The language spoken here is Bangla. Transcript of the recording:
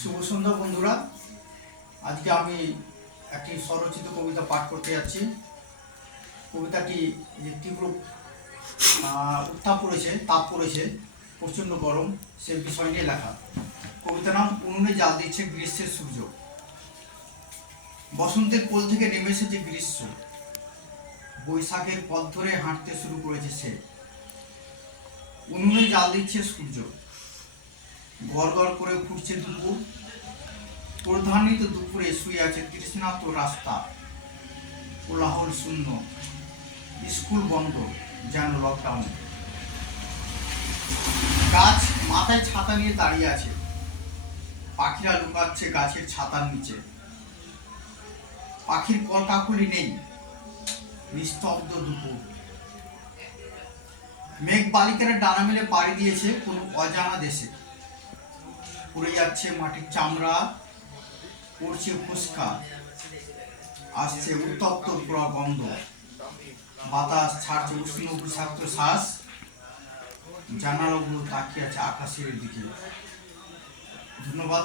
শুভ সন্ধ্যা বন্ধুরা। আজকে আমি একটি স্বরচিত কবিতা পাঠ করতে যাচ্ছি। কবিতাটি যে তীব্র তাপ পড়েছে, প্রচণ্ড গরম, সে বিষয় নিয়ে লেখা। কবিতার নাম উনুনে জাল দিচ্ছে গ্রীষ্মের সূর্য। বসন্তের কোল থেকে নেমে এসেছে গ্রীষ্ম, বৈশাখের পথ ধরে হাঁটতে শুরু করেছে সে। উনুনে জাল দিচ্ছে সূর্য, গড় গড় করে ফুটছে দুপুর। প্রধানিত দুপুরে শুয়ে আছে তৃষ্ণার্ত রাস্তা, কোলাহল শূন্য, স্কুল বন্ধ, যেন লকডাউন। গাছ মাথায় ছাতা নিয়ে দাঁড়িয়ে আছে, পাখিরা লুকাচ্ছে গাছের ছাতার নিচে। পাখির কলকাকলি নেই, নিস্তব্ধ দুপুর। মেঘ বালিকারা ডানা মেলে পাড়ি দিয়েছে কোন অজানা দেশে। উড়ে যাচ্ছে মাটির চামড়া, পড়ছে ফুসকা, আসছে উত্তপ্ত পোড়া গন্ধ। বাতাস ছাড়ছে উষ্ণ বিষাক্ত শ্বাস, জানালাগুলো তাকিয়ে আছে আকাশের দিকে। ধন্যবাদ।